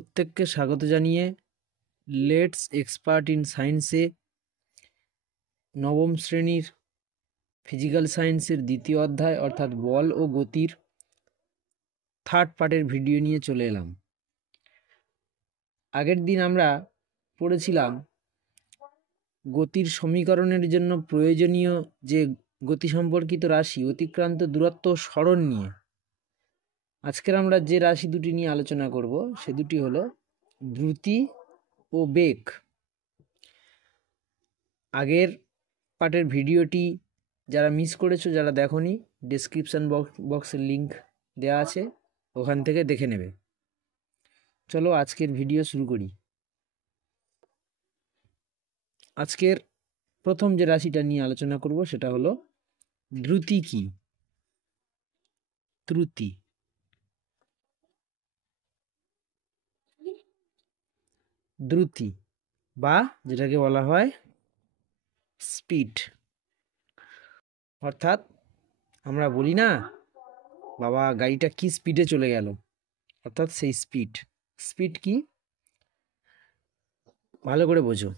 প্রত্যেককে স্বাগত জানিয়ে লেটস এক্সপার্ট ইন সায়েন্সে নবম শ্রেণীর ফিজিক্যাল সায়েন্সের দ্বিতীয় অধ্যায় অর্থাৎ বল ও গতির থার্ড পার্টের ভিডিও নিয়ে চলে এলাম। আগের দিন আমরা পড়েছিলাম গতির সমীকরণের জন্য প্রয়োজনীয় যে গতি সম্পর্কিত রাশি অতিক্রান্ত দূরত্ব সরণ নিয়ে। আজকের আমরা যে রাশি দুটি নিয়ে আলোচনা করব সে দুটি হলো দ্রুতি ও বেগ। আগের পার্টের ভিডিওটি যারা মিস করেছো, যারা দেখোনি, ডেসক্রিপশন বক্সের লিংক দেওয়া আছে, ওখান থেকে দেখে নেবে। চলো আজকের ভিডিও শুরু করি। আজকের প্রথম যে রাশিটা নিয়ে আলোচনা করব সেটা হলো দ্রুতি কি। দ্রুতি বা যেটাকে বলা হয় স্পিড, অর্থাৎ আমরা বলি না বাবা গাড়িটা কি স্পিডে চলে গেল, অর্থাৎ সেই স্পিড কি ভালো করে বোঝো।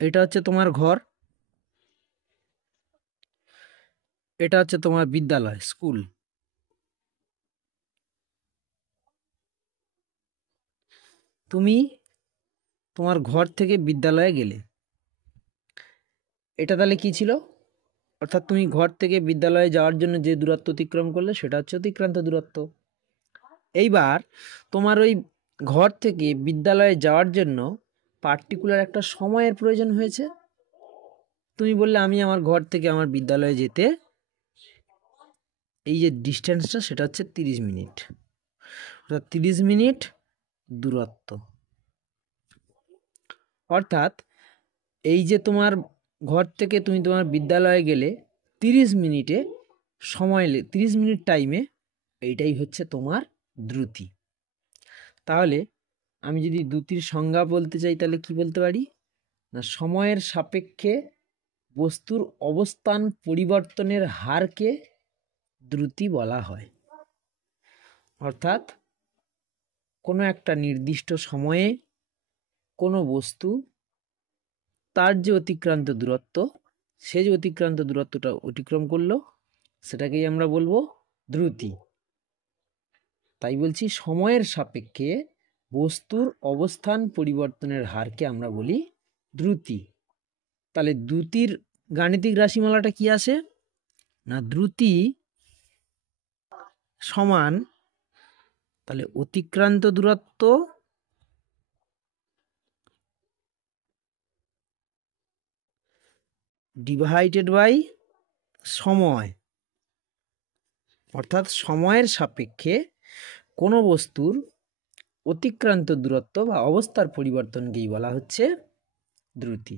এটা হচ্ছে তোমার ঘর, এটা হচ্ছে তোমার বিদ্যালয়, স্কুল। তুমি তোমার ঘর থেকে বিদ্যালয়ে গেলে, এটা তাহলে কি ছিল? অর্থাৎ তুমি ঘর থেকে বিদ্যালয়ে যাওয়ার জন্য যে দূরত্ব অতিক্রম করলে সেটা হচ্ছে অতিক্রান্ত দূরত্ব। এইবার তোমার ওই ঘর থেকে বিদ্যালয়ে যাওয়ার জন্য পার্টিকুলার একটা সময়ের প্রয়োজন হয়েছে। তুমি বললে আমি আমার ঘর থেকে আমার বিদ্যালয়ে যেতে এই যে ডিস্টেন্সটা সেটা হচ্ছে 30 মিনিট, অর্থাৎ 30 মিনিট দূরত্ব। অর্থাৎ এই যে তোমার ঘর থেকে তুমি তোমার বিদ্যালয়ে গেলে 30 মিনিটে সময় 30 মিনিট টাইমে, এইটাই হচ্ছে তোমার দ্রুতি। তাহলে আমি যদি দ্রুতির সংজ্ঞা বলতে চাই তাহলে কি বলতে পারি না, সময়ের সাপেক্ষে বস্তুর অবস্থান পরিবর্তনের হারকে দ্রুতি বলা হয়। অর্থাৎ কোনো একটা নির্দিষ্ট সময়ে কোনো বস্তু তার যে অতিক্রান্ত দূরত্ব, সে যে অতিক্রান্ত দূরত্বটা অতিক্রম করলো সেটাকেই আমরা বলবো দ্রুতি। তাই বলছি সময়ের সাপেক্ষে বস্তুর অবস্থান পরিবর্তনের হারকে আমরা বলি দ্রুতি। তাহলে দ্রুতির গাণিতিক রাশিমালাটা কি আসে না, দ্রুতি সমান তাহলে অতিক্রান্ত দূরত্ব ডিভাইডেড বাই সময়। অর্থাৎ সময়ের সাপেক্ষে কোনো বস্তুর অতিক্রান্ত দূরত্ব বা অবস্থার পরিবর্তনকেই বলা হচ্ছে দ্রুতি।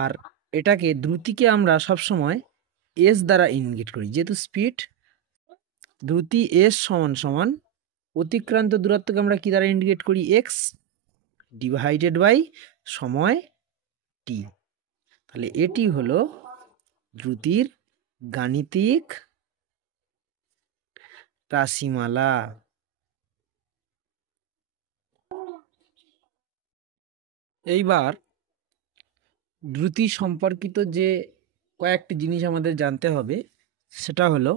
আর এটাকে দ্রুতিকে আমরা সবসময় এস দ্বারা ইন্ডিকেট করি, যেহেতু স্পিড। দ্রুতি এস সমান সমান অতিক্রান্ত দূরত্বকে আমরা কি দ্বারা ইন্ডিকেট করি, এক্স ডিভাইডেড বাই সময় টি। তাহলে এটি হলো দ্রুতির গাণিতিক রাশিমালা। এইবার দ্রুতি সম্পর্কিত যে কয়েকটি জিনিস আমাদের জানতে হবে সেটা হলো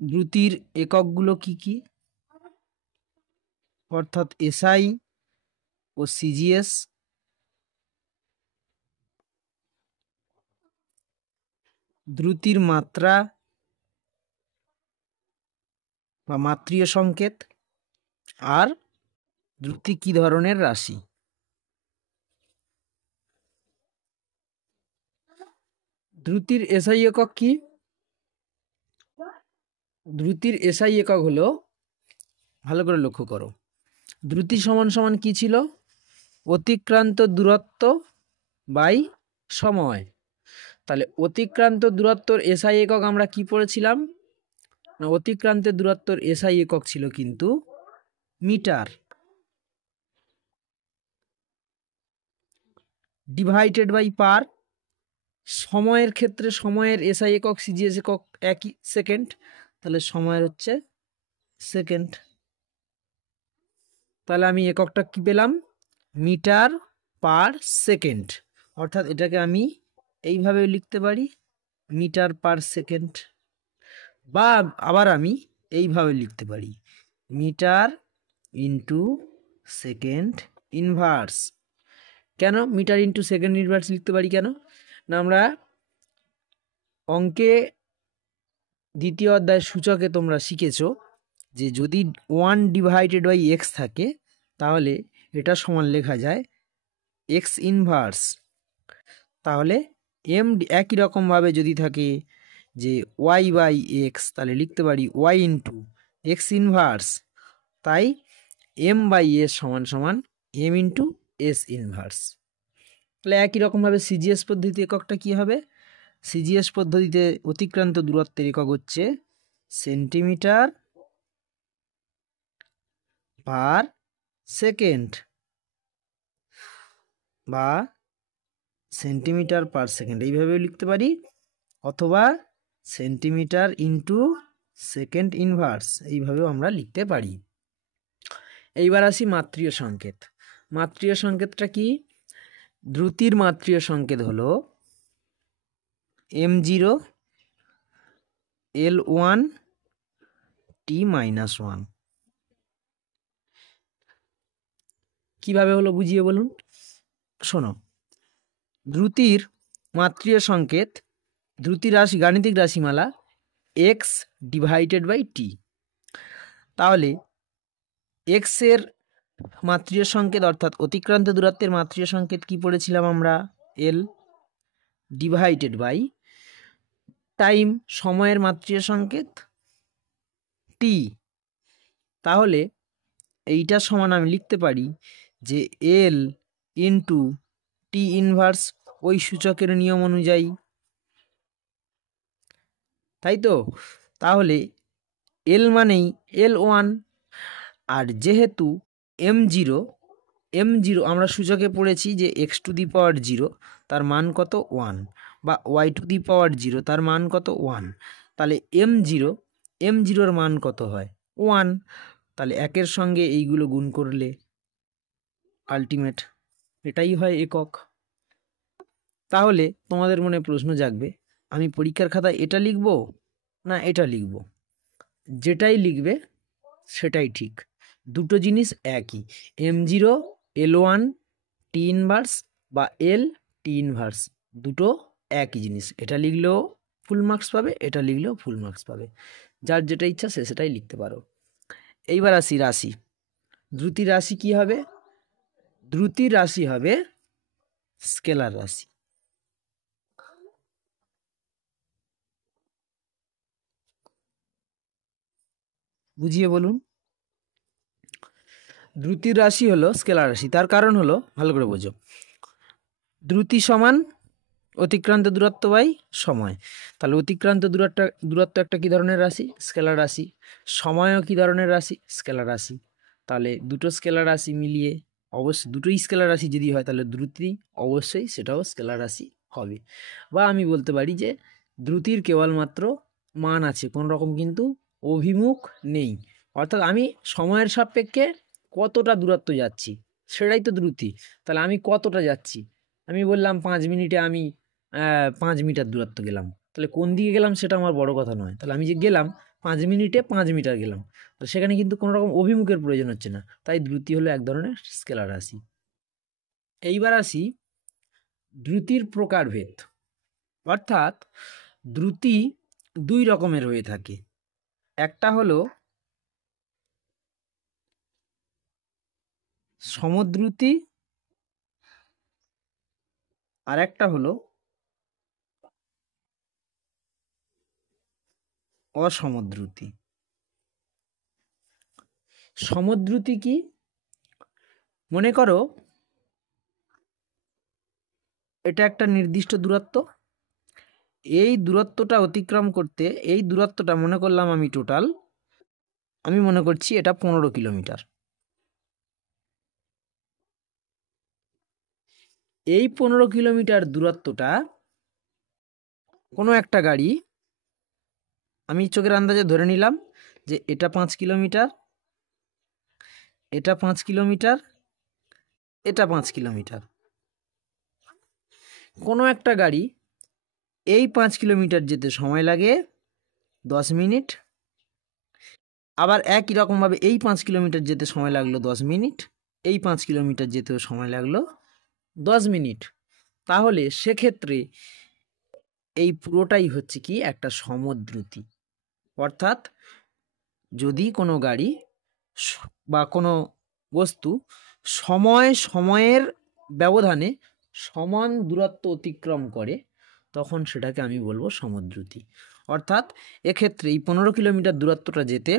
দ্রুতির এককগুলো কি কি, অর্থাৎ এসআই ও সিজিএস, দ্রুতির মাত্রা বা মাত্রীয় সংকেত, আর দ্রুতি কি ধরনের রাশি। দ্রুতির এসআই একক কি? দ্রুতির এসআই একক হলো, ভালো করে লক্ষ্য করো, দ্রুতি সমান সমান কি ছিল, অতিক্রান্ত দূরত্ব বাই সময়। তাহলে অতিক্রান্ত দূরত্বর এসআই একক আমরা কি পড়েছিলাম না, অতিক্রান্তের দূরত্বর এসআই একক ছিল কিন্তু মিটার, ডিভাইডেড বাই পার। সময়ের ক্ষেত্রে সময়ের এসআই একক সিজিএস একক একই, সেকেন্ড। তাহলে সময়ের হচ্ছে সেকেন্ড। তাহলে আমি এককটা কি পেলাম? Meter per second. অর্থাৎ এটাকে আমি এইভাবে লিখতে পারি, মিটার পার সেকেন্ড। বা আবার আমি এইভাবে লিখতে পারি, মিটার ইন্টু সেকেন্ড ইনভার্স। কেন মিটার ইন্টু সেকেন্ড ইনভার্স লিখতে পারি কেন? না, আমরা অঙ্কে দ্বিতীয় অধ্যায়ের সূচকে তোমরা শিখেছো যে যদি 1/x থাকে তাহলে এটা সমান লেখা যায় এক্স ইনভার্স। তাহলে একই রকমভাবে যদি থাকে যে y/x, তাহলে লিখতে পারি y ইন্টু এক্স ইনভার্স। তাই m/s সমান সমান m ইন্টু এস ইনভার্স। তাহলে একই রকমভাবে সিজিএস পদ্ধতি এককটা কি হবে? সিজিএস পদ্ধতিতে অতিক্রান্ত দূরত্বের একক হচ্ছে সেন্টিমিটার পার সেকেন্ড বা সেন্টিমিটার পার সেকেন্ড, এইভাবেও লিখতে পারি, অথবা সেন্টিমিটার ইন্টু সেকেন্ড ইনভার্স, এইভাবেও আমরা লিখতে পারি। এইবার আসি মাত্রীয় সংকেত। মাত্রীয় সংকেতটা কি? দ্রুতির মাত্রীয় সংকেত হলো m0 l1 t-1। কিভাবে হলো বুঝিয়ে বলুন। শোনো, দ্রুতির মাত্রীয় সংকেত, দ্রুতি রাশি গাণিতিক রাশিমালা x/t। তাহলে x এর মাত্রীয় সংকেত অর্থাৎ অতিক্রান্ত দূরত্বের মাত্রীয় সংকেত কি পড়েছিলাম আমরা? l ডিভাইডেড বাই টাইম, সময়ের মাত্রীয় সংকেত t। তাহলে এইটা সমান আমি লিখতে পারি যে l ইন্টু টি ইনভার্স, ওই সূচকের নিয়ম অনুযায়ী, তাই তো? তাহলে l মানেই l1, আর যেহেতু m0 আমরা সূচকে পড়েছি যে x⁴, তার মান কত? 1, বা y⁴, তার মান কত? 1। তাহলে m0 মান কত হয়? 1। তাহলে একের সঙ্গে এইগুলো গুণ করলে আলটিমেট এটাই হয় একক। তাহলে তোমাদের মনে প্রশ্ন জাগবে, আমি পরীক্ষার খাতায় এটা লিখব না এটা লিখব? যেটাই লিখবে সেটাই ঠিক, দুটো জিনিস একই। m0 l1 টি ইনভার্স বা l টি ইনভার্স, দুটো একই জিনিস। এটা লিখলেও ফুল মার্কস পাবে, এটা লিখলেও ফুল মার্কস পাবে। যার যেটা ইচ্ছা সে সেটাই লিখতে পারো। এইবার আসি রাশি। দ্রুতির রাশি কি হবে? দ্রুতির রাশি হবে স্কেলার রাশি। বুঝিয়ে বলুন। দ্রুতির রাশি হলো স্কেলার রাশি, তার কারণ হলো, ভালো করে বোঝো, দ্রুতি সমান অতিক্রান্ত দূরত্ব বাই সময়। তাহলে অতিক্রান্ত দূরত্ব একটা কি ধরনের রাশি? স্কেলার রাশি। সময়ও কি ধরনের রাশি? স্কেলার রাশি। তাহলে দুটো স্কেলার রাশি মিলিয়ে, অবশ্যই দুটোই স্কেলার রাশি যদি হয় তাহলে দ্রুতি অবশ্যই সেটাও স্কেলার রাশি হবে। বা আমি বলতে পারি যে দ্রুতির কেবলমাত্র মান আছে, কোন রকম কিন্তু অভিমুখ নেই। অর্থাৎ আমি সময়ের সাপেক্ষে কতটা দূরত্ব যাচ্ছি সেটাই তো দ্রুতি। তাহলে আমি কতটা যাচ্ছি, আমি বললাম 5 মিনিটে আমি 5 মিটার দূরত্ব গেলাম, তাহলে কোন দিকে গেলাম সেটা আমার বড় কথা নয়। তাহলে আমি যে গেলাম 5 মিনিটে 5 মিটার গেলাম, তো সেখানে কিন্তু কোনো রকম অভিমুখের প্রয়োজন হচ্ছে না, তাই দ্রুতি হলো এক ধরনের স্কেলার রাশি। এইবার আসি দ্রুতির প্রকারভেদ। অর্থাৎ দ্রুতি দুই রকমের হয়ে থাকে, একটা হলো সমদ্রুতি, আর একটা হলো অসমদ্রুতি। সমদ্রুতি কি? মনে করো এটা একটা নির্দিষ্ট দূরত্ব, এই দূরত্বটা অতিক্রম করতে, এই দূরত্বটা মনে করলাম আমি টোটাল, আমি মনে করছি এটা 15 কিলোমিটার। এই 15 কিলোমিটার দূরত্বটা কোনো একটা গাড়ি আমি চোখের আন্দাজে ধরে নিলাম যে এটা 5 কিলোমিটার, এটা 5 কিলোমিটার, এটা 5 কিলোমিটার। কোনো একটা গাড়ি এই 5 কিলোমিটার যেতে সময় লাগে 10 মিনিট, আবার একই রকমভাবে এই 5 কিলোমিটার যেতে সময় লাগলো 10 মিনিট, এই 5 কিলোমিটার যেতেও সময় লাগলো 10 মিনিট। তাহলে সেক্ষেত্রে এই পুরোটাই হচ্ছে কি একটা সমদ্রুতি। অর্থাৎ যদি কোনো গাড়ি বা কোনো বস্তু সময়ের ব্যবধানে সমান দূরত্ব অতিক্রম করে, তখন সেটাকে আমি বলবো সমদ্রুতি। অর্থাৎ এক্ষেত্রে এই 15 কিলোমিটার দূরত্বটা যেতে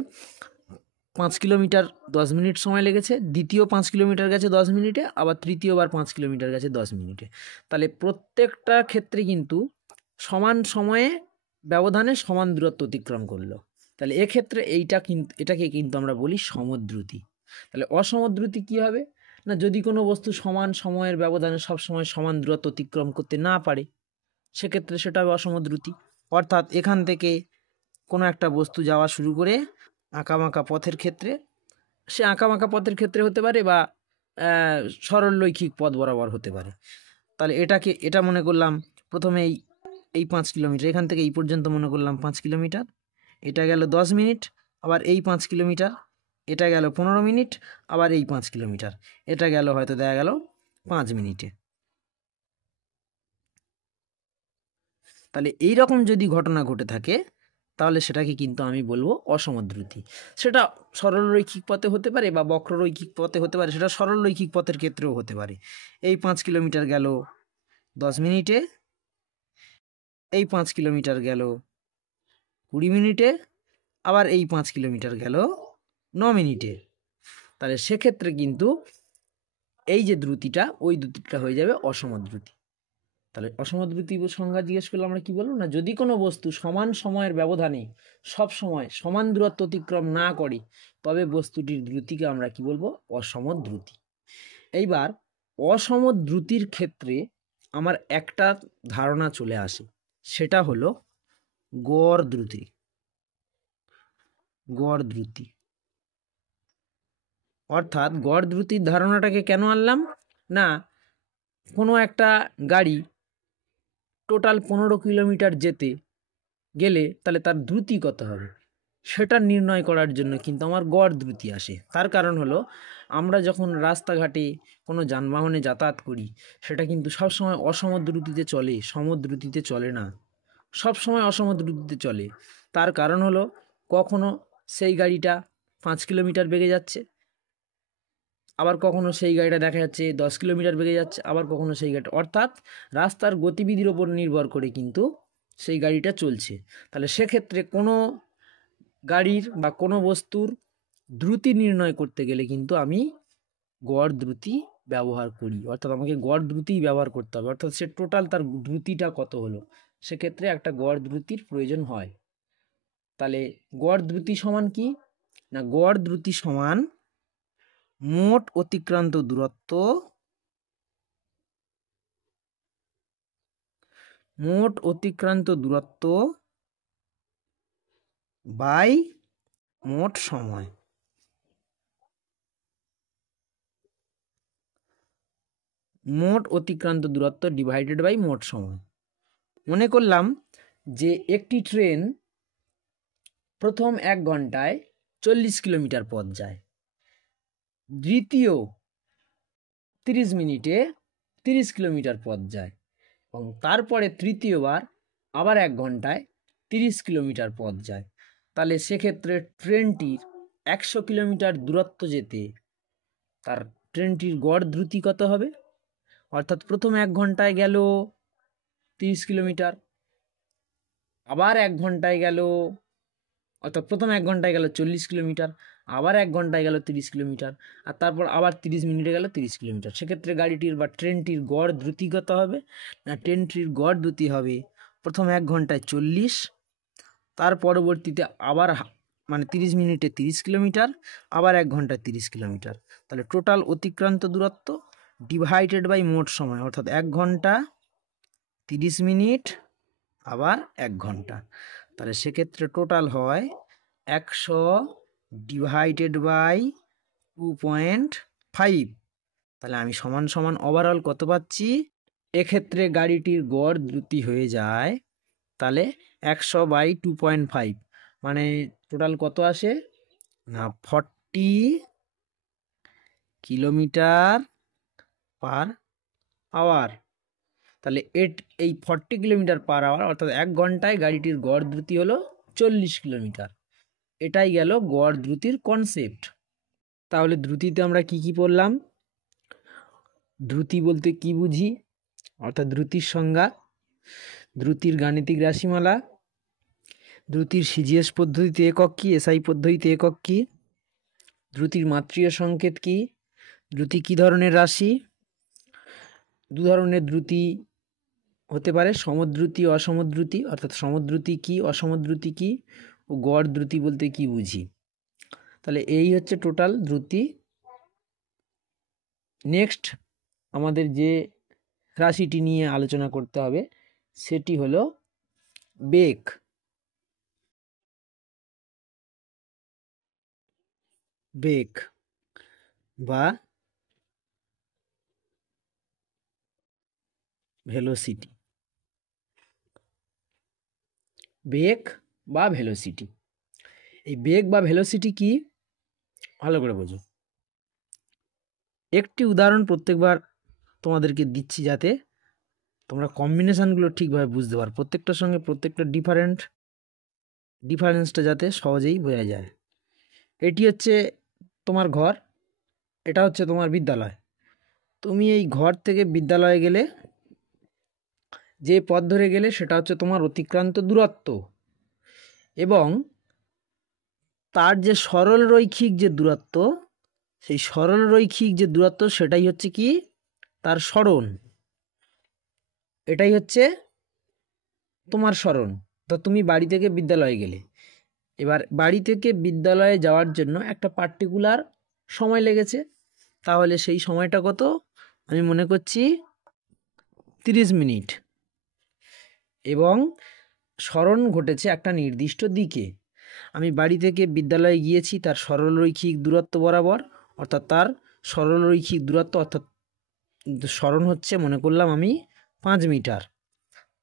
5 কিলোমিটার 10 মিনিট সময় লেগেছে, দ্বিতীয় 5 কিলোমিটার গেছে 10 মিনিটে, আবার তৃতীয়বার 5 কিলোমিটার গেছে 10 মিনিটে। তাহলে প্রত্যেকটা ক্ষেত্রে কিন্তু সমান সময়ে ব্যবধানে সমান দূরত্ব অতিক্রম করলো। তাহলে এক্ষেত্রে এটাকে কিন্তু আমরা বলি সমদ্রুতি। তাহলে অসমদ্রুতি কি হবে না, যদি কোনো বস্তু সমান সময়ের ব্যবধানে সবসময় সমান দূরত্ব অতিক্রম করতে না পারে, সেক্ষেত্রে সেটা হবে অসমদ্রুতি। অর্থাৎ এখান থেকে কোনো একটা বস্তু যাওয়া শুরু করে আঁকাবাঁকা পথের ক্ষেত্রে, সে আঁকাবাঁকা পথের ক্ষেত্রে হতে পারে বা সরলরৈখিক পথ বরাবর হতে পারে। তাহলে এটা মনে করলাম প্রথমে এই 5 কিলোমিটার, এখান থেকে এই পর্যন্ত মনে করলাম 5 কিলোমিটার, এটা গেল 10 মিনিট, আবার এই 5 কিলোমিটার, এটা গেল 15 মিনিট, আবার এই 5 কিলোমিটার, এটা গেল হয়তো দেখা গেল 5 মিনিটে। তাহলে এই রকম যদি ঘটনা ঘটে থাকে, তাহলে সেটাকে কিন্তু আমি বলবো অসমদ্রুতি। সেটা সরলরৈখিক পথে হতে পারে বা বক্ররৈখিক পথে হতে পারে, সেটা সরলরৈখিক পথের ক্ষেত্রেও হতে পারে। এই 5 কিলোমিটার গেল 10 মিনিটে, এই 5 কিলোমিটার গেল 20 মিনিটে, আবার এই 5 কিলোমিটার গেল 9 মিনিটে। তাহলে সেক্ষেত্রে কিন্তু এই যে দ্রুতিটা, ওই দ্রুতিটা হয়ে যাবে অসমদ্রুতি। তাহলে অসমদ্রুতি সংজ্ঞা জিজ্ঞেস করলে আমরা কি বলবো না, যদি কোনো বস্তু সমান সময়ের ব্যবধানে সব সময় সমান দূরত্ব অতিক্রম না করে, তবে বস্তুটির দ্রুতিকে আমরা কি বলবো, অসমদ্রুতি। এইবার অসমদ্রুতির ক্ষেত্রে আমার একটা ধারণা চলে আসে, সেটা হলো গড় দ্রুতি। গড় দ্রুতি অর্থাৎ গড় দ্রুতির ধারণাটাকে কেন আনলাম না, কোনো একটা গাড়ি টোটাল 15 কিলোমিটার যেতে গেলে তাহলে তার দ্রুতি কত হবে, সেটা নির্ণয় করার জন্য কিন্তু আমার গড় দ্রুতি আসে। তার কারণ হলো, আমরা যখন রাস্তাঘাটে কোনো যানবাহনে যাতায়াত করি, সেটা কিন্তু সবসময় অসমদ্রুতিতে চলে, সমদ্রুতিতে চলে না, সবসময় অসমদ্রুতিতে চলে। তার কারণ হলো, কখনো সেই গাড়িটা 5 কিলোমিটার বেগে যাচ্ছে, আবার কখনো সেই গাড়িটা দেখা যাচ্ছে 10 কিলোমিটার বেগে যাচ্ছে, আবার কখনো সেই গাড়িটা, অর্থাৎ রাস্তার গতিবিধির ওপর নির্ভর করে কিন্তু সেই গাড়িটা চলছে। তাহলে সেক্ষেত্রে কোনো গাড়ির বা কোনো বস্তুর দ্রুতি নির্ণয় করতে গেলে কিন্তু আমি গড় দ্রুতি ব্যবহার করি, অর্থাৎ আমাকে গড় দ্রুতিই ব্যবহার করতে হবে। অর্থাৎ সে টোটাল তার দ্রুতিটা কত হলো, সেক্ষেত্রে একটা গড় দ্রুতির প্রয়োজন হয়। তাহলে গড় দ্রুতি সমান কি না, গড় দ্রুতি সমান মোট অতিক্রান্ত দূরত্ব বাই মোট সময়। মোট অতিক্রান্ত দূরত্ব ডিভাইডেড বাই মোট সময়। মনে করলাম যে একটি ট্রেন প্রথম 1 ঘন্টায় 40 কিলোমিটার পথ যায়, দ্বিতীয় 30 মিনিটে 30 কিলোমিটার পথ যায়, এবং তারপরে তৃতীয়বার আবার 1 ঘন্টায় 30 কিলোমিটার পথ যায়। তাহলে সেক্ষেত্রে ট্রেনটির 100 কিলোমিটার দূরত্ব যেতে তার ট্রেনটির গড় দ্রুতি কত হবে, অর্থাৎ প্রথম 1 ঘন্টায় গেল 30 কিলোমিটার, আবার 1 ঘন্টায় গেল, অর্থাৎ প্রথম 1 ঘন্টায় গেল 40 কিলোমিটার, আবার 1 ঘন্টায় গেল 30 কিলোমিটার, আর তারপর আবার 30 মিনিটে গেল 30 কিলোমিটার। সেক্ষেত্রে গাড়িটির বা ট্রেনটির গড় দ্রুতি কত হবে না, ট্রেনটির গড় দ্রুতি হবে প্রথম 1 ঘন্টায় 40, তার পরবর্তীতে আবার মানে 30 মিনিটে 30 কিলোমিটার, আবার 1 ঘন্টায় 30 কিলোমিটার। তাহলে টোটাল অতিক্রান্ত দূরত্ব ডিভাইডেড বাই মোট সময়, অর্থাৎ 1 ঘন্টা 30 মিনিট আবার 1 ঘন্টা। তাহলে সেক্ষেত্রে টোটাল হয় 100 ডিভাইডেড বাই 2.5। তাহলে আমি সমান সমান ওভারঅল কত পাচ্ছি? এক্ষেত্রে গাড়িটির গড় দ্রুতি হয়ে যায় তাহলে 100 বাই 2.5, মানে টোটাল কত আসে না 40 কিলোমিটার পার আওয়ার। তাহলে এই 40 কিলোমিটার পার আওয়ার অর্থাৎ 1 ঘন্টায় গাড়িটির গড় দ্রুতি হলো 40 কিলোমিটার। এটাই গেল গড় দ্রুতির কনসেপ্ট। তাহলে দ্রুতিতে আমরা কি কি পড়লাম? দ্রুতি বলতে কি বুঝি, অর্থাৎ দ্রুতির সংজ্ঞা, দ্রুতির গাণিতিক রাশিমালা, দ্রুতির সিজিএস পদ্ধতিতে একক কি, এসআই পদ্ধতিতে একক কি, দ্রুতির মাত্রিয় সংকেত কি, দ্রুতি কি ধরনের রাশি, দু ধরনের দ্রুতি হতে পারে, সমদ্রুতি অসমদ্রুতি, অর্থাৎ সমদ্রুতি কি অসমদ্রুতি কি, ও গড় দ্রুতি বলতে কি বুঝি। তাহলে এই হচ্ছে টোটাল দ্রুতি। নেক্সট আমাদের যে রাশিটি নিয়ে আলোচনা করতে হবে সেটি হলো বেগ। বেগ বা ভেলোসিটি। বেগ বা ভেলোসিটি, এই বেগ বা ভেলোসিটি কি ভালো করে বোঝো। একটি উদাহরণ প্রত্যেকবার তোমাদেরকে দিচ্ছি যাতে তোমরা কম্বিনেশানগুলো ঠিকভাবে বুঝতে পারো, প্রত্যেকটার সঙ্গে প্রত্যেকটা ডিফারেন্সটা যাতে সহজেই বোঝা যায়। এটি হচ্ছে তোমার ঘর, এটা হচ্ছে তোমার বিদ্যালয়। তুমি এই ঘর থেকে বিদ্যালয়ে গেলে যে পথ ধরে গেলে সেটা হচ্ছে তোমার অতিক্রান্ত দূরত্ব, এবং তার যে সরল রৈখিক যে দূরত্ব, সেই সরল রৈখিক যে দূরত্ব সেটাই হচ্ছে কি তার সরণ। এটাই হচ্ছে তোমার সরণ। তো তুমি বাড়ি থেকে বিদ্যালয়ে গেলে, এবার বাড়ি থেকে বিদ্যালয়ে যাওয়ার জন্য একটা পার্টিকুলার সময় লেগেছে, তাহলে সেই সময়টা কত? আমি মনে করছি 30 মিনিট, এবং সরণ ঘটেছে একটা নির্দিষ্ট দিকে। আমি বাড়ি থেকে বিদ্যালয়ে গিয়েছি তার সরলরৈখিক দূরত্ব বরাবর, অর্থাৎ তার সরলরৈখিক দূরত্ব অর্থাৎ সরণ হচ্ছে মনে করলাম আমি 5 মিটার।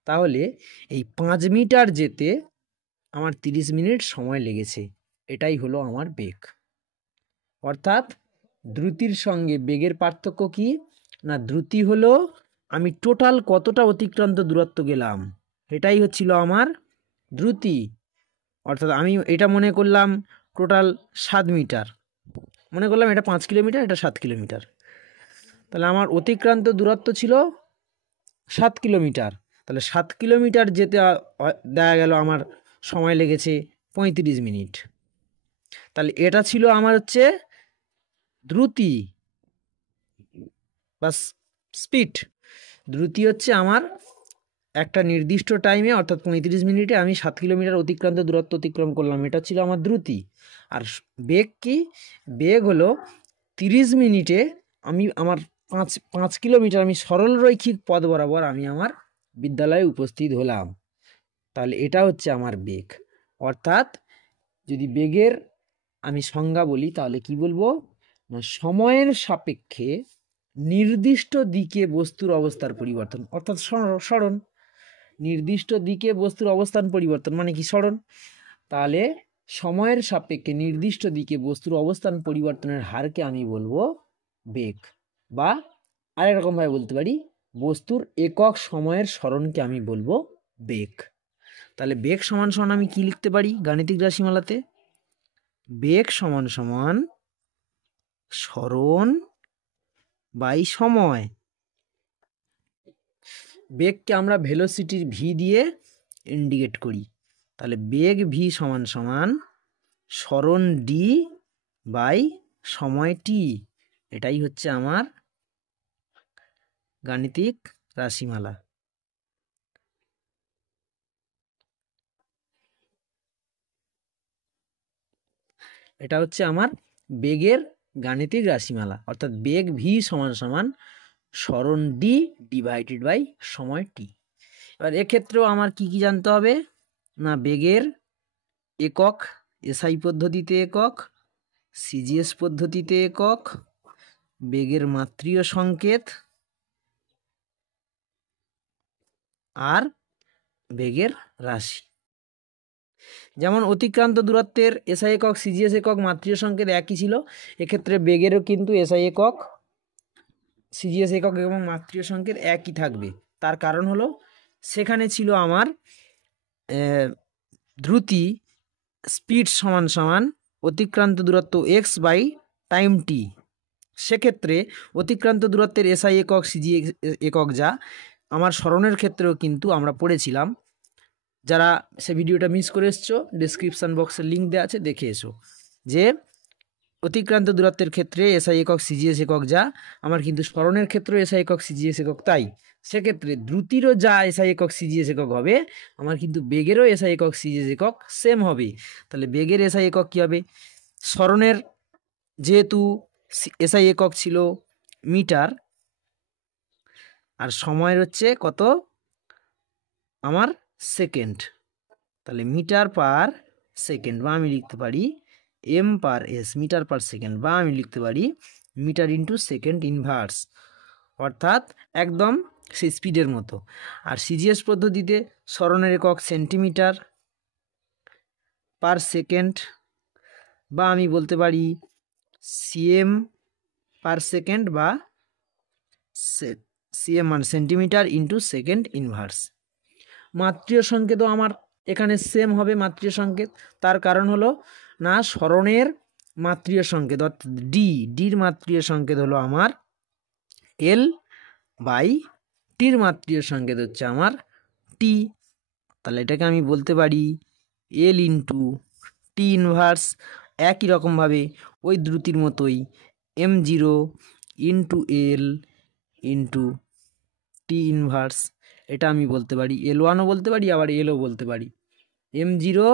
তাহলে এই 5 মিটার যেতে আমার 30 মিনিট সময় লেগেছে। এটাই হলো আমার বেগ। অর্থাৎ দ্রুতির সঙ্গে বেগের পার্থক্য কি না, দ্রুতি হলো আমি টোটাল কতটা অতিক্রান্ত দূরত্ব গেলাম, এটাই হচ্ছিল আমার দ্রুতি। অর্থাৎ আমি এটা মনে করলাম টোটাল 7 মিটার, মনে করলাম এটা 5 কিলোমিটার, এটা 7 কিলোমিটার, তাহলে আমার অতিক্রান্ত দূরত্ব ছিল 7 কিলোমিটার। তাহলে 7 কিলোমিটার যেতে দেখা গেল আমার সময় লেগেছে 35 মিনিট। তাহলে এটা ছিল আমার হচ্ছে দ্রুতি বা স্পিড। দ্রুতি হচ্ছে আমার একটা নির্দিষ্ট টাইমে অর্থাৎ 35 মিনিটে আমি 7 কিলোমিটার অতিক্রান্ত দূরত্ব অতিক্রম করলাম, এটা ছিল আমার দ্রুতি। আর বেগ কি? বেগ হলো 30 মিনিটে আমি আমার 5 কিলোমিটার আমি সরল রৈখিক পথ বরাবর আমি আমার বিদ্যালয়ে উপস্থিত হলাম। তাহলে এটা হচ্ছে আমার বেগ। অর্থাৎ যদি বেগের আমি সংজ্ঞা বলি তাহলে কি বলবো না, সময়ের সাপেক্ষে নির্দিষ্ট দিকে বস্তুর অবস্থার পরিবর্তন, অর্থাৎ সরণ। নির্দিষ্ট দিকে বস্তুর অবস্থান পরিবর্তন মানে কি? সরণ। তাহলে সময়ের সাপেক্ষে নির্দিষ্ট দিকে বস্তুর অবস্থান পরিবর্তনের হারকে আমি বলবো বেগ, বা আরেক রকমভাবে বলতে পারি বস্তুর একক সময়ের সরণকে আমি বলবো বেগ। তাহলে বেগ সমান সমান আমি কি লিখতে পারি গাণিতিক রাশিমালাতে? বেগ সমান সমান সরণ বাই সময়। বেগকে আমরা ভেলোসিটির ভি দিয়ে ইন্ডিকেট করি। তাহলে বেগ ভি সমান সমান সরণ ডি বাই সময় টি। এটাই হচ্ছে আমার গাণিতিক রাশিমালা। এটা হচ্ছে আমার বেগের গাণিতিক রাশিমালা, অর্থাৎ বেগ ভি সমান সমান সরণ ডি ডিভাইডেড বাই সময় টি। এবার এক্ষেত্রেও আমার কি কি জানতে হবে? না বেগের একক এসআই পদ্ধতিতে একক, সিজিএস পদ্ধতিতে একক, বেগের মাত্রীয় সংকেত আর বেগের রাশি। যেমন অতিক্রান্ত দূরত্বের এসআই একক সিজিএস একক মাত্রীয় সংকেত একই ছিল, এক্ষেত্রে বেগেরও কিন্তু এসআই একক সিজিএস একক এবং মাত্রীয় সংকেত একই থাকবে। তার কারণ হলো সেখানে ছিল আমার দ্রুতি স্পিড সমান সমান অতিক্রান্ত দূরত্ব এক্স বাই টাইম টি। সেক্ষেত্রে অতিক্রান্ত দূরত্বের এসআই একক সিজিএস একক যা আমার স্মরণের ক্ষেত্রেও কিন্তু আমরা পড়েছিলাম। যারা সে ভিডিওটা মিস করে এসছো ডিসক্রিপশান বক্সের লিঙ্ক দেওয়া আছে, দেখে এসো যে অতিক্রান্ত দূরত্বের ক্ষেত্রে এসআই একক সিজিএস একক যা আমার কিন্তু স্মরণের ক্ষেত্রে এসআই একক সিজিএস একক তাই। সেক্ষেত্রে দ্রুতিরও যা এসআই একক সিজিএস একক হবে আমার কিন্তু বেগেরও এসআই একক সিজিএস একক সেম হবে। তাহলে বেগের এসআই একক কী হবে? স্মরণের যেহেতু এসআই একক ছিল মিটার আর সময়ের হচ্ছে কত আমার সেকেন্ড, তাহলে মিটার পার সেকেন্ড বা আমি লিখতে পারি m per s meter per second, বা আমি লিখতে পারি মিটার ইন্টু সেকেন্ড ইনভার্স, অর্থাৎ একদম সেই স্পিডের মতো। আর সিজিএস পদ্ধতিতে স্মরণের একক সেন্টিমিটার পার সেকেন্ড, বা আমি বলতে পারি সিএম পার সেকেন্ড বা সিএম মানে সেন্টিমিটার ইন্টু সেকেন্ড ইনভার্স। মাত্রীয় সংকেতও আমার এখানে সেম হবে মাত্রীয় সংকেত। তার কারণ হলো না স্মরণের মাত্রীয় সংকেত অর্থাৎ ডির মাত্রীয় সংকেত হলো আমার এল বাই টির মাত্রীয় সংকেত হচ্ছে আমার টি। তাহলে এটাকে আমি বলতে পারি এল ইন্টু টি ইনভার্স। একই রকমভাবে ওই দ্রুতির মতোই M zero into L into T inverse, এটা আমি বলতে পারি এল ওয়ানও বলতে পারি আবার এলও বলতে পারি M zero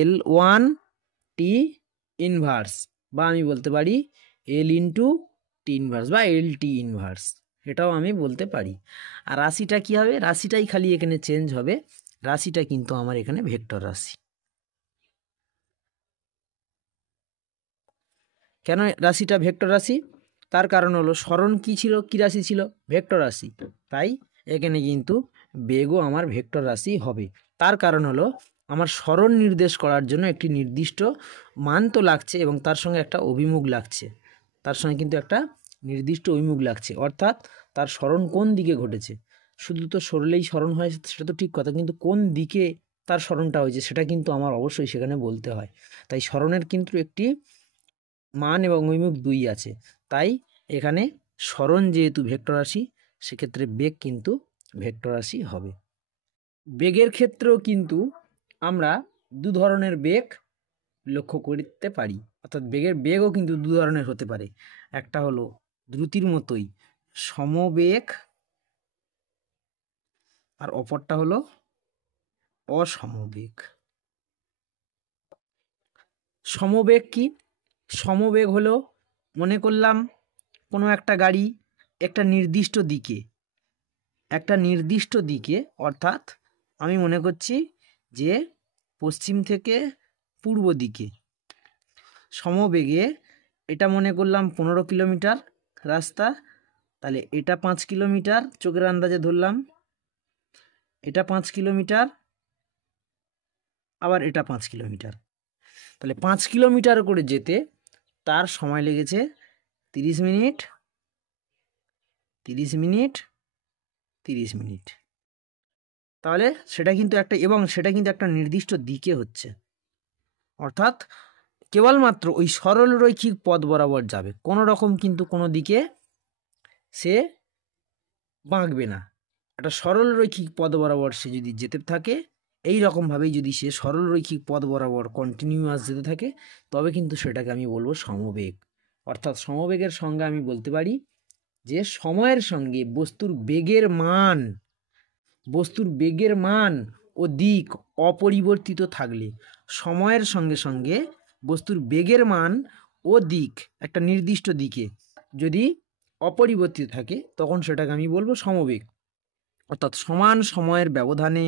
L one T inverse, বা আমি বলতে পারি এল ইন্টু টি ইনভার্স বা এল টি ইনভার্স, এটাও আমি বলতে পারি। আর রাশিটা কী হবে? রাশিটাই খালি এখানে চেঞ্জ হবে, রাশিটা কিন্তু আমার এখানে ভেক্টর রাশি। কেন রাশিটা ভেক্টর রাশি? তার কারণ হলো স্মরণ কী ছিল, কী রাশি ছিল? ভেক্টর রাশি। তাই এখানে কিন্তু বেগও আমার ভেক্টর রাশি হবে। তার কারণ হলো আমার স্মরণ নির্দেশ করার জন্য একটি নির্দিষ্ট মান তো লাগছে এবং তার সঙ্গে একটা অভিমুখ লাগছে, তার সঙ্গে কিন্তু একটা নির্দিষ্ট অভিমুখ লাগছে, অর্থাৎ তার স্মরণ কোন দিকে ঘটেছে। শুধু তো সরলেই স্মরণ হয় সেটা তো ঠিক কথা, কিন্তু কোন দিকে তার স্মরণটা হয়েছে সেটা কিন্তু আমার অবশ্যই সেখানে বলতে হয়। তাই স্মরণের কিন্তু একটি মান এবং অভিমুখ দুই আছে। তাই এখানে স্মরণ যেহেতু ভেক্টর রাশি সেক্ষেত্রে বেগ কিন্তু ভেক্টর রাশি হবে। বেগের ক্ষেত্রেও কিন্তু আমরা দু ধরনের বেগ লক্ষ্য করতে পারি, অর্থাৎ বেগও কিন্তু দু ধরনের হতে পারে। একটা হলো দ্রুতির মতোই সমবেগ আর অপরটা হলো অসমবেগ। সমবেগ কি? সমবেগ হলো মনে করলাম কোনো একটা গাড়ি একটা নির্দিষ্ট দিকে অর্থাৎ আমি মনে করছি যে পশ্চিম থেকে পূর্ব দিকে সমবেগে, এটা মনে করলাম 15 কিলোমিটার রাস্তা, তাহলে এটা 5 কিলোমিটার চোখের আন্দাজে ধরলাম, এটা 5 কিলোমিটার আবার এটা 5 কিলোমিটার, তাহলে 5 কিলোমিটার করে যেতে তার সময় লেগেছে 30 মিনিট 30 মিনিট 30 মিনিট। তাহলে সেটা কিন্তু একটা নির্দিষ্ট দিকে হচ্ছে, অর্থাৎ কেবলমাত্র ওই সরল রৈখিক পথ বরাবর যাবে, কোনো রকম কিন্তু কোনো দিকে সে বাঁকবে না। একটা সরল রৈখিক পথ বরাবর সে যদি যেতে থাকে, এই রকমভাবেই যদি সে সরল রৈখিক পথ বরাবর কন্টিনিউয়াস যেতে থাকে তবে কিন্তু সেটাকে আমি বলবো সমবেগ। অর্থাৎ সমবেগের সঙ্গে আমি বলতে পারি যে সময়ের সঙ্গে বস্তুর বেগের মান ও দিক অপরিবর্তিত থাকলে, সময়ের সঙ্গে সঙ্গে বস্তুর বেগের মান ও দিক একটা নির্দিষ্ট দিকে যদি অপরিবর্তিত থাকে তখন সেটাকে আমি বলবো সমবেগ। অর্থাৎ সমান সময়ের ব্যবধানে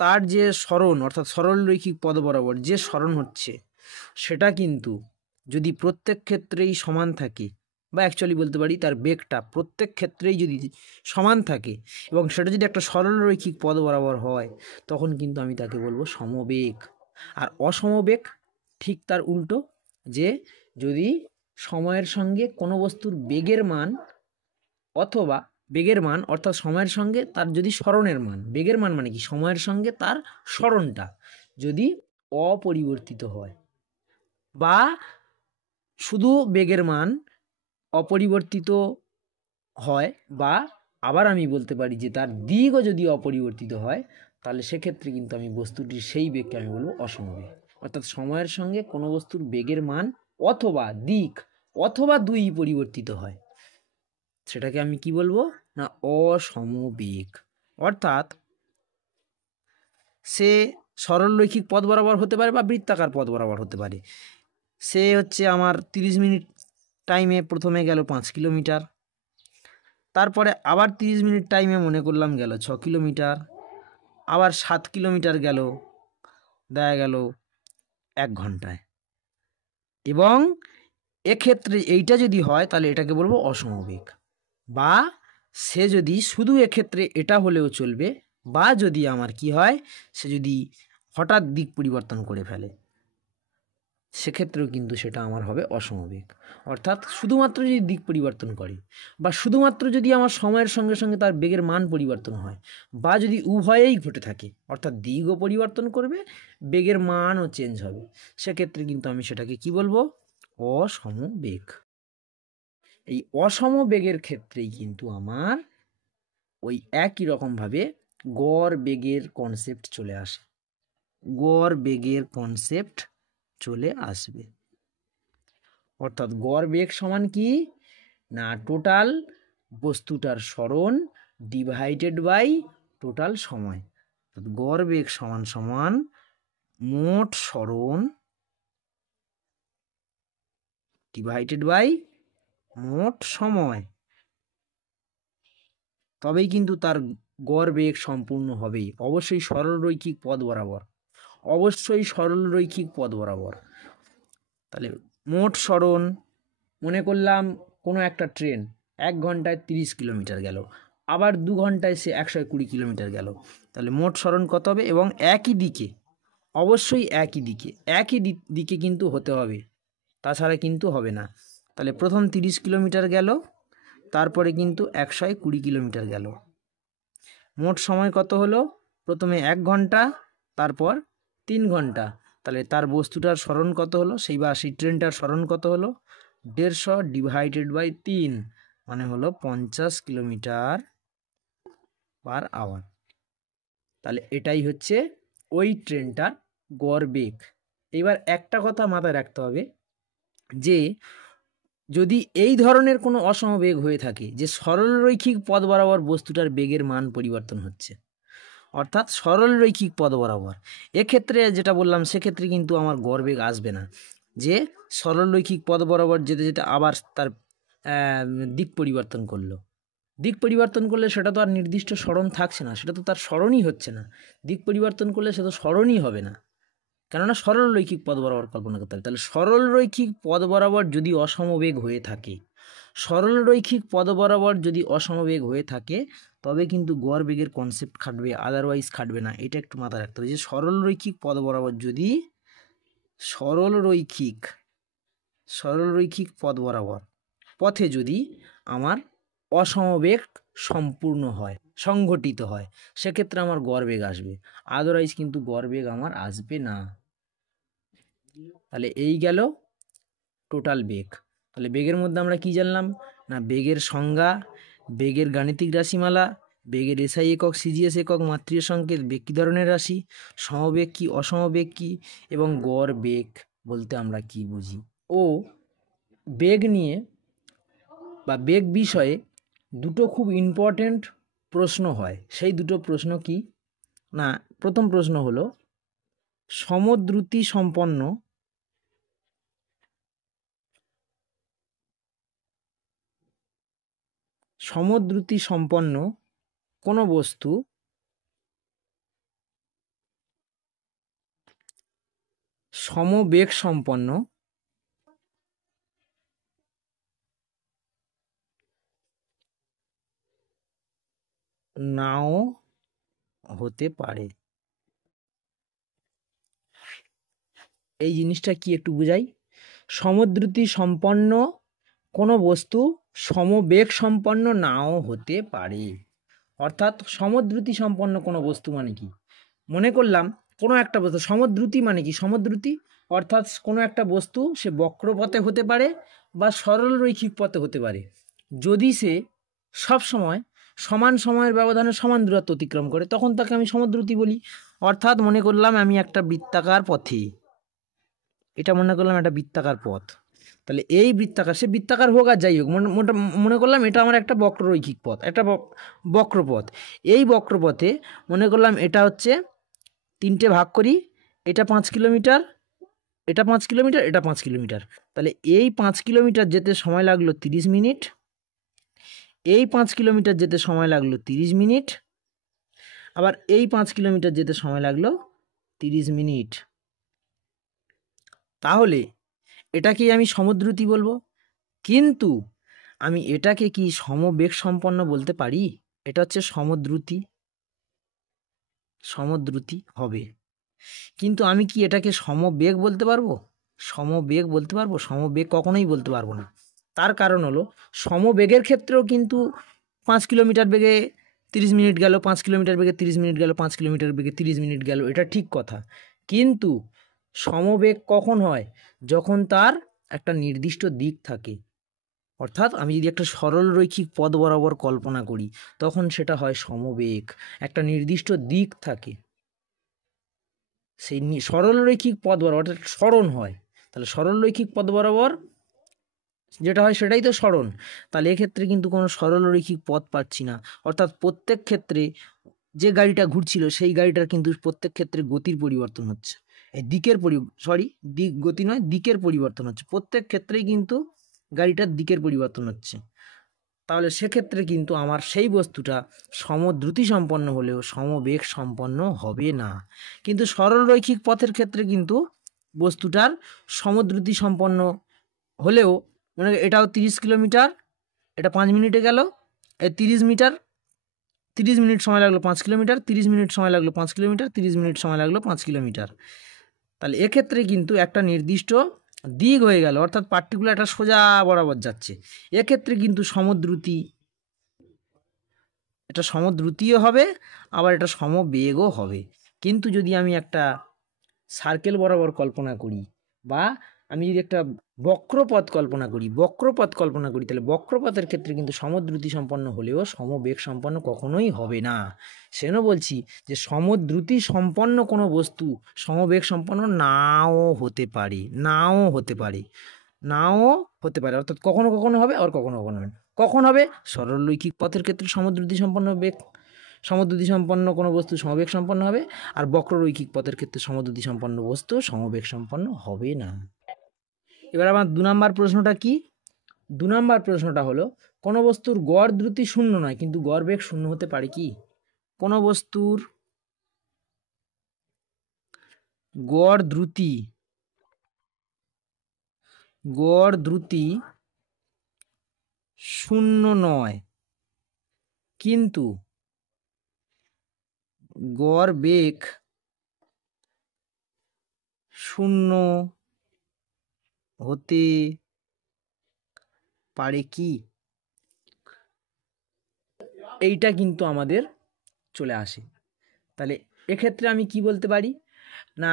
তার যে সরণ অর্থাৎ সরলরৈখিক পথ বরাবর যে সরণ হচ্ছে সেটা কিন্তু যদি প্রত্যেক ক্ষেত্রেই সমান থাকে, বা অ্যাকচুয়ালি বলতে পারি তার বেগটা প্রত্যেক ক্ষেত্রেই যদি সমান থাকে এবং সেটা যদি একটা সরলরৈখিক পথ বরাবর হয়, তখন কিন্তু আমি তাকে বলবো সমবেগ। আর অসমবেগ ঠিক তার উল্টো, যে যদি সময়ের সঙ্গে কোনো বস্তুর বেগের মান অথবা বেগের মান অর্থাৎ সময়ের সঙ্গে তার যদি সরণের মান, বেগের মান মানে কি সময়ের সঙ্গে তার সরণটা যদি অপরিবর্তিত হয়, বা শুধু বেগের মান অপরিবর্তিত হয়, বা আবার আমি বলতে পারি যে তার দিকও যদি অপরিবর্তিত হয়, তাহলে সেক্ষেত্রে কিন্তু আমি বস্তুটির সেই বেগকে আমি বলবো অসমবেগ। অর্থাৎ সময়ের সঙ্গে কোনো বস্তুর বেগের মান অথবা দিক অথবা দুই পরিবর্তিত হয়, সেটাকে আমি কি বলবো না অসমবেগ। অর্থাৎ সে সরলরৈখিক পথ বরাবর হতে পারে বা বৃত্তাকার পথ বরাবর হতে পারে। সে হচ্ছে আমার 30 মিনিট টাইমে প্রথমে গেল 5 কিলোমিটার, তারপরে আবার 30 মিনিট টাইমে মনে করলাম গেল 6 কিলোমিটার, আবার 7 কিলোমিটার গেল দেখা গেল 1 ঘন্টায়। এবং এক্ষেত্রে এইটা যদি হয় তাহলে এটাকে বলবো অসমবেগ। বা সে যদি শুধু এক্ষেত্রে এটা হলেও চলবে, বা যদি আমার কি হয় সে যদি হঠাৎ দিক পরিবর্তন করে ফেলে, সেক্ষেত্রেও কিন্তু সেটা আমার হবে অসমবেগ। অর্থাৎ শুধুমাত্র যদি দিক পরিবর্তন করে, বা শুধুমাত্র যদি আমার সময়ের সঙ্গে সঙ্গে তার বেগের মান পরিবর্তন হয়, বা যদি উভয়েই ঘটে থাকে অর্থাৎ দিকও পরিবর্তন করবে বেগের মানও চেঞ্জ হবে, সেক্ষেত্রে কিন্তু আমি সেটাকে কি বলবো অসমবেগ। এই অসমবেগের ক্ষেত্রেই কিন্তু আমার ওই একই রকমভাবে গড় বেগের কনসেপ্ট চলে আসে, গড় বেগের কনসেপ্ট চলে আসবে। অর্থাৎ গড় বেগ সমান কি না টোটাল বস্তুটার সরণ ডিভাইডেড বাই টোটাল সময়। গড় বেগ সমান সমান মোট সরণ ডিভাইডেড বাই মোট সময়, তবেই কিন্তু তার গড় বেগ সম্পূর্ণ হবেই। অবশ্যই সরলরৈখিক পথ বরাবর, অবশ্যই সরলরৈখিক পথ বরাবর। তাহলে মোট সরণ মনে করলাম কোনো একটা ট্রেন 1 ঘন্টায় 30 কিলোমিটার গেল, আবার 2 ঘন্টায় সে 120 কিলোমিটার গেল, তাহলে মোট সরণ কত হবে? এবং একই দিকে, অবশ্যই একই দিকে, একই দিকে কিন্তু হতে হবে, তাছাড়া কিন্তু হবে না। তাহলে প্রথম 30 কিলোমিটার গেল, তারপরে কিন্তু 120 কিলোমিটার গেল, মোট সময় কত হলো? প্রথমে 1 ঘন্টা, তারপর 3 ঘন্টা। তাহলে তার বস্তুটার সরণ কত হলো? সেই ট্রেনটার সরণ কত হলো? 150 ডিভাইডেড বাই 3 মানে হলো 50 কিলোমিটার পার আওয়ার। তাহলে এটাই হচ্ছে ওই ট্রেনটার গড় বেগ। এবার একটা কথা মাথায় রাখতে হবে যে যদি এই ধরনের কোনো অসমবেগ হয়ে থাকে, যে সরলরৈখিক পথ বরাবর বস্তুটার বেগের মান পরিবর্তন হচ্ছে, অর্থাৎ সরলরৈখিক পথ বরাবর, এক্ষেত্রে যেটা বললাম সেক্ষেত্রে কিন্তু আমার গড় বেগ আসবে না। যে সরলরৈখিক পথ বরাবর যেতে যেতে আবার তার দিক পরিবর্তন করলো, দিক পরিবর্তন করলে সেটা তো আর নির্দিষ্ট সরণ থাকছে না, সেটা তো তার সরণই হচ্ছে না। দিক পরিবর্তন করলে সে তো সরণই হবে না, কেননা সরলরৈখিক পথ বরাবর কল্পনা করতে হবে। তাহলে সরলরৈখিক পথ বরাবর যদি অসমবেগ হয়ে থাকে, সরলরৈখিক পথ বরাবর যদি অসমবেগ হয়ে থাকে, তবে কিন্তু গড় বেগের কনসেপ্ট খাটবে, আদারওয়াইজ খাটবে না। এটা একটু মাথায় রাখতে হবে যে সরলরৈখিক পথ বরাবর যদি সরলরৈখিক পথ বরাবর পথে যদি আমার অসমবেগ সম্পূর্ণ হয়, সংঘটিত হয়, সেক্ষেত্রে আমার গড় বেগ আসবে, আদারওয়াইজ কিন্তু গড় বেগ আমার আসবে না। তাহলে এই গেল টোটাল বেগ। তাহলে বেগের মধ্যে আমরা কি জানলাম না বেগের সংজ্ঞা, বেগের গাণিতিক রাশিমালা, বেগের এসআই একক, সিজিএস একক, মাত্রিয় সংকেত, বেগ কী ধরনের রাশি, সমবেগ কি, অসমবেগ কি, এবং গড় বেগ বলতে আমরা কি বুঝি। ও বেগ নিয়ে বা বেগ বিষয়ে দুটো খুব ইম্পর্ট্যান্ট প্রশ্ন হয়। সেই দুটো প্রশ্ন কি না, প্রথম প্রশ্ন হলো সমদ্রুতি সম্পন্ন কোনো বস্তু সমবেগ সম্পন্ন নাও হতে পারে। এই জিনিসটা কি একটু বুঝাই। সমদ্রুতি সম্পন্ন কোনো বস্তু সমবেগ সম্পন্ন নাও হতে পারে। অর্থাৎ সমদ্রুতি সম্পন্ন কোনো বস্তু মানে কি, মনে করলাম কোনো একটা বস্তু সমদ্রুতি মানে কি, সমদ্রুতি অর্থাৎ কোনো একটা বস্তু সে বক্রপথে হতে পারে বা সরল রৈখিক পথে হতে পারে, যদি সে সব সময় সমান সময়ের ব্যবধানে সমান দূরত্ব অতিক্রম করে, তখন তাকে আমি সমদ্রুতি বলি। অর্থাৎ মনে করলাম আমি একটা বৃত্তাকার পথে, এটা মনে করলাম একটা বৃত্তাকার পথ, তাহলে এই বৃত্তাকার, সে বৃত্তাকার হোক আর যাই হোক, মনে করলাম এটা আমার একটা বক্ররৈখিক পথ, একটা বক্রপথ। এই বক্রপথে মনে করলাম এটা হচ্ছে 3টে ভাগ করি, এটা 5 কিলোমিটার, এটা 5 কিলোমিটার, এটা 5 কিলোমিটার। তাহলে এই 5 কিলোমিটার যেতে সময় লাগলো 30 মিনিট, এই 5 কিলোমিটার যেতে সময় লাগলো 30 মিনিট, আবার এই 5 কিলোমিটার যেতে সময় লাগলো 30 মিনিট। তাহলে এটাকেই আমি সমদ্রুতি বলবো। কিন্তু আমি এটাকে কি সমবেগ সম্পন্ন বলতে পারি? এটা হচ্ছে সমদ্রুতি, সমদ্রুতি হবে। কিন্তু আমি কি এটাকে সমবেগ বলতে পারবো? সমবেগ বলতে পারবো? সমবেগ কখনোই বলতে পারবো না। তার কারণ হলো সমবেগের ক্ষেত্রেও কিন্তু 5 কিলোমিটার বেগে 30 মিনিট গেল, 5 কিলোমিটার বেগে 30 মিনিট গেল, 5 কিলোমিটার বেগে 30 মিনিট গেল, এটা ঠিক কথা। কিন্তু সমবেগ কখন হয়? যখন তার একটা নির্দিষ্ট দিক থাকে। অর্থাৎ আমি যদি একটা সরল রৈখিক পথ বরাবর কল্পনা করি, তখন সেটা হয় সমবেগ। একটা নির্দিষ্ট দিক থাকে, সেই সরল রৈখিক পথ বরাবর অর্থাৎ সরণ হয়। তাহলে সরল রৈখিক পথ বরাবর যেটা হয় সেটাই তো সরণ। তাহলে এক্ষেত্রে কিন্তু কোনো সরল রৈখিক পথ পাচ্ছি না। অর্থাৎ প্রত্যেক ক্ষেত্রে যে গাড়িটা ঘুরছিল সেই গাড়িটার কিন্তু প্রত্যেক ক্ষেত্রে গতির পরিবর্তন হচ্ছে, এই দিকের গতি নয়, দিকের পরিবর্তন হচ্ছে। প্রত্যেক ক্ষেত্রেই কিন্তু গাড়িটার দিকের পরিবর্তন হচ্ছে। তাহলে সেক্ষেত্রে কিন্তু আমার সেই বস্তুটা সমদ্রুতি সম্পন্ন হলেও সমবেগ সম্পন্ন হবে না। কিন্তু সরল রৈখিক পথের ক্ষেত্রে কিন্তু বস্তুটার সমদ্রুতি সম্পন্ন হলেও, মানে এটাও 30 কিলোমিটার, এটা 5 মিনিটে গেল, এই 30 মিটার, 30 মিনিট সময় লাগলো 5 কিলোমিটার, 30 মিনিট সময় লাগলো 5 কিলোমিটার, 30 মিনিট সময় লাগলো 5 কিলোমিটার। তাহলে এক্ষেত্রে কিন্তু একটা নির্দিষ্ট দিক হয়ে গেল, অর্থাৎ পার্টিকুলার একটা সোজা বরাবর যাচ্ছে। এক্ষেত্রে কিন্তু সমদ্রুতি, এটা সমদ্রুতিও হবে, আবার এটা সমবেগও হবে। কিন্তু যদি আমি একটা সার্কেল বরাবর কল্পনা করি, বা আমি যদি একটা বক্রপথ কল্পনা করি, তাহলে বক্রপথের ক্ষেত্রে কিন্তু সমদ্রুতি সম্পন্ন হলেও সমবেগ সম্পন্ন কখনোই হবে না। সেজন্য বলছি যে সমদ্রুতি সম্পন্ন কোনো বস্তু সমবেগ সম্পন্ন নাও হতে পারে, অর্থাৎ কখনো কখনো হবে, আর কখনো কখনো হবে না। কখন হবে? সরল রৈখিক পথের ক্ষেত্রে সমদ্রুতি সম্পন্ন কোনো বস্তু সমবেগ সম্পন্ন হবে, আর বক্ররৈখিক পথের ক্ষেত্রে সমদ্রুতি সম্পন্ন বস্তু সমবেগ সম্পন্ন হবে না। এবার আমার 2 নম্বর প্রশ্নটা কি? 2 নম্বর প্রশ্নটা হলো, কোনো বস্তুর গড় দ্রুতি 0 নয় কিন্তু গড় বেগ 0 হতে পারে কি? কোনো বস্তুর গড় দ্রুতি 0 নয় কিন্তু গড় বেগ 0 হতে পারে কি? এইটা কিন্তু আমাদের চলে আসে। তাহলে এক্ষেত্রে আমি কি বলতে পারি না,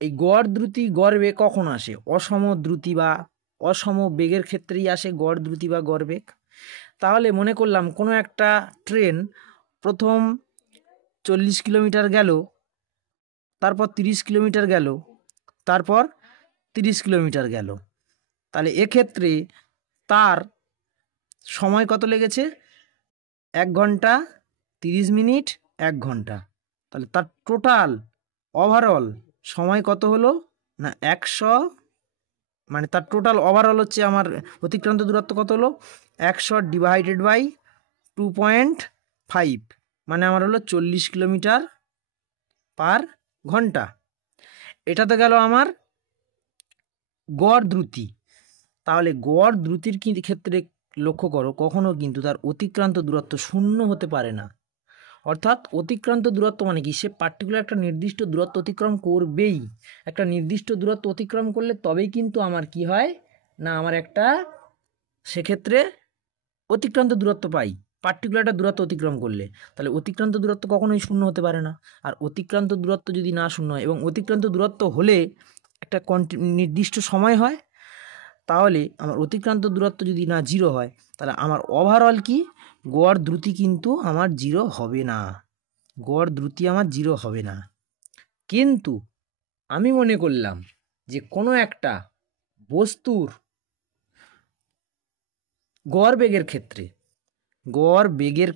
এই গড় দ্রুতি গড় বেগ কখন আসে? অসম দ্রুতি বা অসম বেগের ক্ষেত্রেই আসে গড় দ্রুতি বা গড় বেগ। তাহলে মনে করলাম কোনো একটা ট্রেন প্রথম 40 কিলোমিটার গেল, তারপর 30 কিলোমিটার গেল, তারপর 30 কিলোমিটার গেল। তাহলে এক্ষেত্রে তার সময় কত লেগেছে? 1 ঘন্টা 30 মিনিট, 1 ঘন্টা। তাহলে তার টোটাল ওভারঅল সময় কত হলো না 100, মানে তার টোটাল ওভারঅল হচ্ছে আমার অতিক্রান্ত দূরত্ব কত হলো 100 ডিভাইডেড বাই 2.5, মানে আমার হলো 40 কিলোমিটার পার ঘন্টা। এটা তো গেল আমার গড় দ্রুতি। তাহলে গড় দ্রুতির ক্ষেত্রে লক্ষ্য করো, কখনো কিন্তু তার অতিক্রান্ত দূরত্ব শূন্য হতে পারে না। অর্থাৎ অতিক্রান্ত দূরত্ব মানে কি, সে পার্টিকুলার একটা নির্দিষ্ট দূরত্ব অতিক্রম করবেই। একটা নির্দিষ্ট দূরত্ব অতিক্রম করলে তবেই কিন্তু আমার কি হয় না, আমার একটা সেক্ষেত্রে অতিক্রান্ত দূরত্ব পাই, পার্টিকুলার একটা দূরত্ব অতিক্রম করলে। তাহলে অতিক্রান্ত দূরত্ব কখনোই শূন্য হতে পারে না। আর অতিক্রান্ত দূরত্ব যদি না শূন্য হয়, এবং অতিক্রান্ত দূরত্ব হলে একটা নির্দিষ্ট সময় হয়, তাহলে আমার অতিক্রান্ত দূরত্ব যদি না জিরো হয়, তাহলে আমার ওভারঅল কি গড় দ্রুতি কিন্তু আমার জিরো হবে না, গড় দ্রুতি আমার জিরো হবে না। কিন্তু আমি মনে করলাম যে কোনো একটা বস্তুর গড় বেগের ক্ষেত্রে, গড় বেগের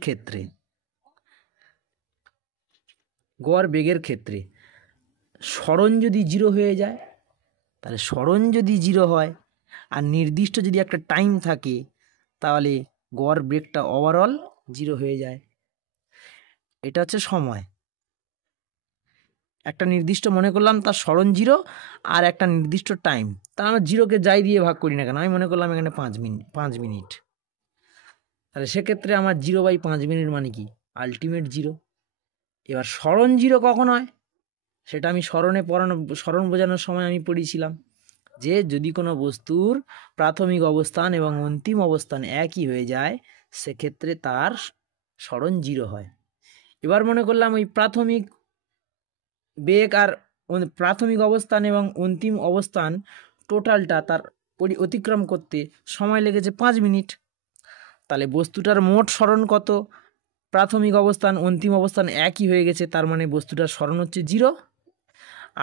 ক্ষেত্রে সরণ যদি জিরো হয়ে যায়, তাহলে সরণ যদি জিরো হয় আর নির্দিষ্ট যদি একটা টাইম থাকে, তাহলে গড় বেগটা ওভারঅল জিরো হয়ে যায়। এটা হচ্ছে সময়। একটা নির্দিষ্ট মনে করলাম তার সরণ জিরো আর একটা নির্দিষ্ট টাইম, তা আমরা জিরোকে যাই দিয়ে ভাগ করি না কেন, আমি মনে করলাম এখানে 5 মিনিট, তাহলে সেক্ষেত্রে আমার 0/5 মিনিট মানে কি আলটিমেট জিরো। এবার সরণ জিরো কখন হয়, সেটা আমি সরণ বোঝানোর সময় আমি পড়েছিলাম যে যদি কোনো বস্তুর প্রাথমিক অবস্থান এবং অন্তিম অবস্থান একই হয়ে যায়, সেক্ষেত্রে তার সরণ জিরো হয়। এবার মনে করলাম ওই প্রাথমিক বেগ আর প্রাথমিক অবস্থান এবং অন্তিম অবস্থান টোটালটা তার অতিক্রম করতে সময় লেগেছে 5 মিনিট। তাহলে বস্তুটার মোট সরণ কত, প্রাথমিক অবস্থান অন্তিম অবস্থান একই হয়ে গেছে, তার মানে বস্তুটার সরণ হচ্ছে জিরো।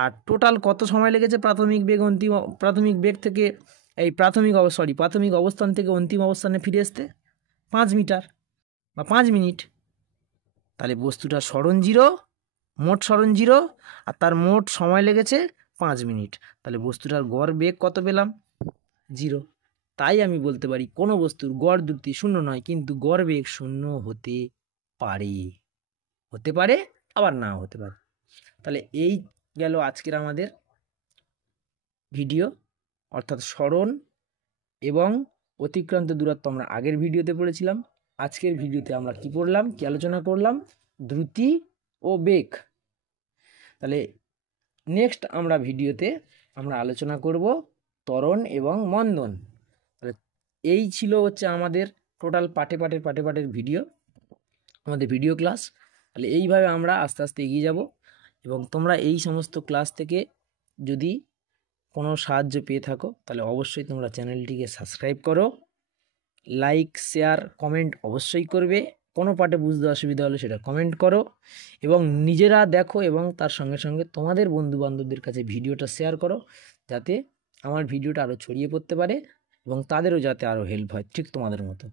আর টোটাল কত সময় লেগেছে প্রাথমিক বেগ থেকে এই প্রাথমিক অবস্থান থেকে অন্তিম অবস্থানে ফিরে আসতে 5 মিটার বা 5 মিনিট। তাহলে বস্তুটার সরণ জিরো, মোট সরণ জিরো, আর তার মোট সময় লেগেছে 5 মিনিট। তাহলে বস্তুটার গড় বেগ কত পেলাম, জিরো। তাই আমি বলতে পারি কোনো বস্তুর গড় দ্রুতি শূন্য নয়, কিন্তু গড় বেগ শূন্য হতে পারে, আবার নাও হতে পারে। তাহলে এই গেল আজকের আমাদের ভিডিও, অর্থাৎ সরণ এবং অতিক্রান্ত দূরত্ব আমরা আগের ভিডিওতে পড়েছিলাম। আজকের ভিডিওতে আমরা কি পড়লাম, কি আলোচনা করলাম, দ্রুতি ও বেগ। তাহলে নেক্সট আমরা ভিডিওতে আমরা আলোচনা করব ত্বরণ এবং মন্দন। তাহলে এই ছিল হচ্ছে আমাদের টোটাল পাঠের ভিডিও, আমাদের ভিডিও ক্লাস। তাহলে এইভাবে আমরা আস্তে আস্তে এগিয়ে যাব, এবং তোমরা এই সমস্ত ক্লাস থেকে যদি কোনো সাহায্য পেয়ে থাকো, তাহলে অবশ্যই তোমরা চ্যানেলটিকে সাবস্ক্রাইব করো, লাইক শেয়ার কমেন্ট অবশ্যই করবে। কোনো পার্টে বুঝতে অসুবিধা হলে সেটা কমেন্ট করো, এবং নিজেরা দেখো, এবং তার সঙ্গে সঙ্গে তোমাদের বন্ধুবান্ধবদের কাছে ভিডিওটা শেয়ার করো, যাতে আমার ভিডিওটা আরও ছড়িয়ে পড়তে পারে এবং তাদেরও যাতে আরও হেল্প হয় ঠিক তোমাদের মতো।